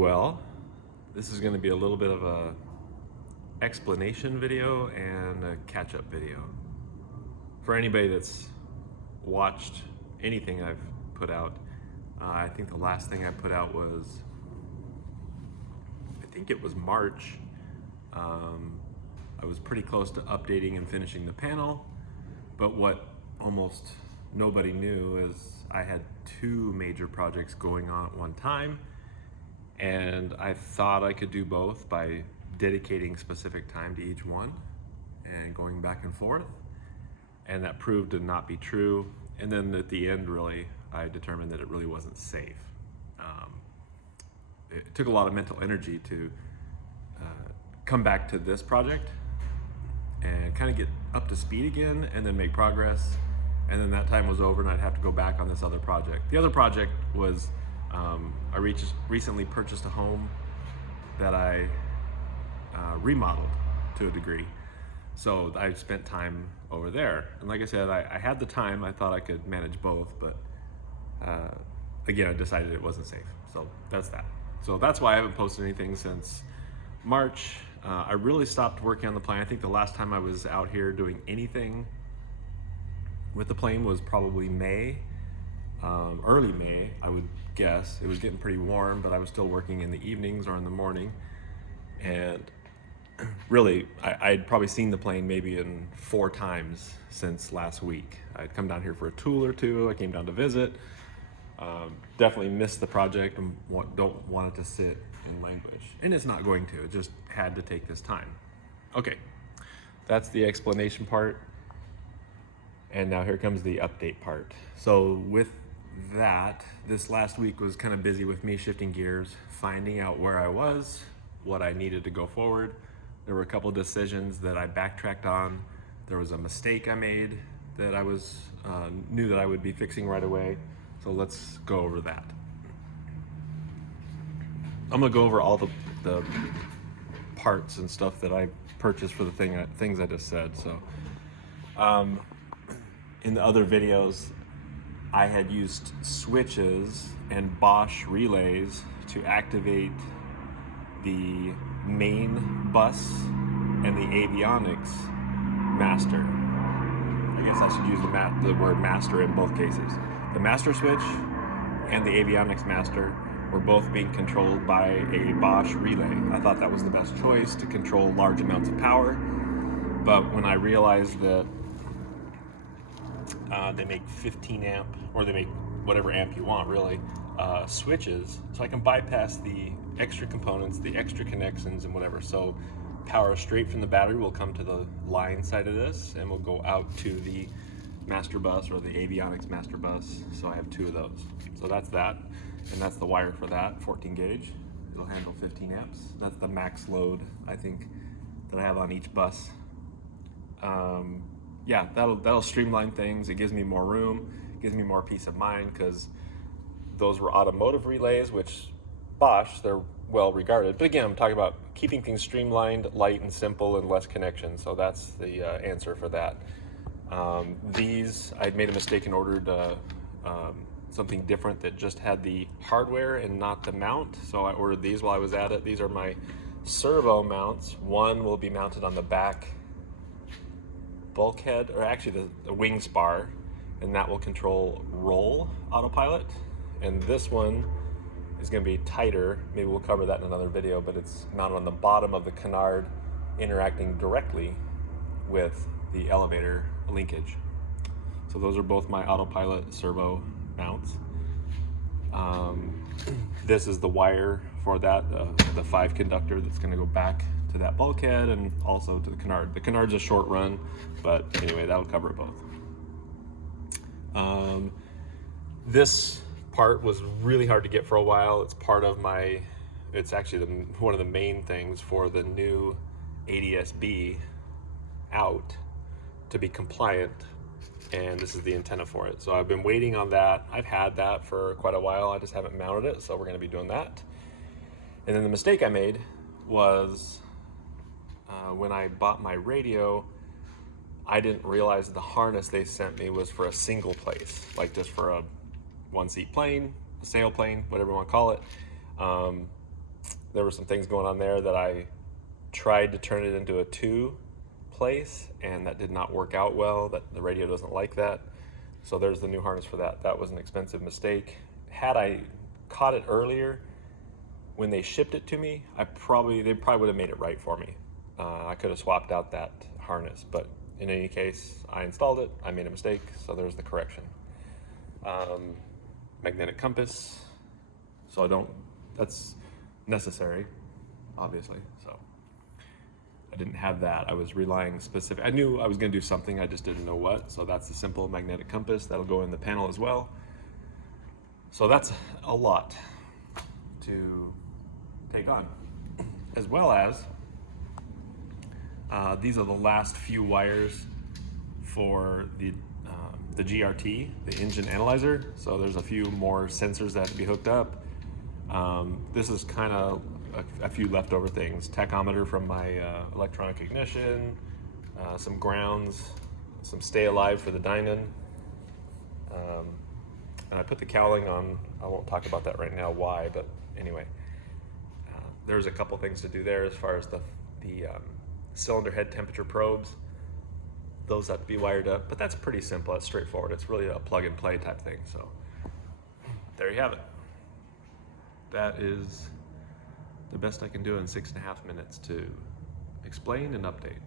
Well, this is going to be a little bit of a explanation video and a catch-up video. For anybody that's watched anything I've put out, I think the last thing I put out was, I think it was March. I was pretty close to updating and finishing the panel, but what almost nobody knew is I had two major projects going on at one time. And I thought I could do both by dedicating specific time to each one and going back and forth. And that proved to not be true. And then at the end, really, I determined that it really wasn't safe. It took a lot of mental energy to come back to this project and kind of get up to speed again and then make progress. And then that time was over and I'd have to go back on this other project. The other project was I recently purchased a home that I remodeled to a degree. So I spent time over there. And like I said, I had the time. I thought I could manage both, but again, I decided it wasn't safe. So that's that. So that's why I haven't posted anything since March. I really stopped working on the plane. I think the last time I was out here doing anything with the plane was probably May. Early May, I would guess. It was getting pretty warm, but I was still working in the evenings or in the morning. And really, I'd probably seen the plane maybe in 4 times since last week. I'd come down here for a tool or two. I came down to visit. Definitely missed the project and don't want it to sit and languish. And it's not going to. It just had to take this time. Okay, that's the explanation part. And now here comes the update part. So with that, this last week was kind of busy with me shifting gears, finding out where I was, what I needed to go forward. There were a couple decisions that I backtracked on. There was a mistake I made that I knew that I would be fixing right away. So let's go over that. I'm gonna go over all the parts and stuff that I purchased for the things I just said. So in the other videos, I had used switches and Bosch relays to activate the main bus and the avionics master. I guess I should use the word master in both cases. The master switch and the avionics master were both being controlled by a Bosch relay. I thought that was the best choice to control large amounts of power. But when I realized that they make 15 amp, or they make whatever amp you want really, switches, so I can bypass the extra components, the extra connections and whatever. So power straight from the battery will come to the line side of this and will go out to the master bus or the avionics master bus. So I have 2 of those. So that's that, and that's the wire for that, 14 gauge. It'll handle 15 amps. That's the max load, I think, that I have on each bus. Yeah, that'll streamline things. It gives me more room, gives me more peace of mind, because those were automotive relays, which Bosch, they're well regarded. But again, I'm talking about keeping things streamlined, light and simple, and less connections. So that's the answer for that. These, I made a mistake and ordered something different that just had the hardware and not the mount. So I ordered these while I was at it. These are my servo mounts. One will be mounted on the back bulkhead, or actually the wing spar, and that will control roll autopilot. And this one is going to be tighter. Maybe we'll cover that in another video, but it's mounted on the bottom of the canard, interacting directly with the elevator linkage. So those are both my autopilot servo mounts. This is the wire for that, the 5 conductor that's going to go back to that bulkhead and also to the canard. The canard's a short run, but anyway, that'll cover it both. This part was really hard to get for a while. It's part of it's actually one of the main things for the new ADS-B out to be compliant, and this is the antenna for it. So I've been waiting on that. I've had that for quite a while. I just haven't mounted it, so we're gonna be doing that. And then the mistake I made was when I bought my radio, I didn't realize the harness they sent me was for a single place, like just for a 1-seat plane, a sailplane, whatever you want to call it. There were some things going on there that I tried to turn it into a 2 place, and that did not work out well. That the radio doesn't like that. So there's the new harness for that. That was an expensive mistake. Had I caught it earlier when they shipped it to me, they probably would have made it right for me. I could have swapped out that harness, but in any case, I installed it. I made a mistake, so there's the correction. Magnetic compass. So that's necessary, obviously. So I didn't have that. I was relying specific. I knew I was going to do something. I just didn't know what. So that's the simple magnetic compass. That'll go in the panel as well. So that's a lot to take on, as well as these are the last few wires for the GRT, the engine analyzer. So there's a few more sensors that have to be hooked up. This is kind of a few leftover things. Tachometer from my electronic ignition, some grounds, some stay alive for the Dynon. And I put the cowling on. I won't talk about that right now, why, but anyway. There's a couple things to do there as far as the cylinder head temperature probes. Those have to be wired up, but that's pretty simple. It's straightforward. It's really a plug and play type thing. So there you have it. That is the best I can do in 6.5 minutes to explain and update.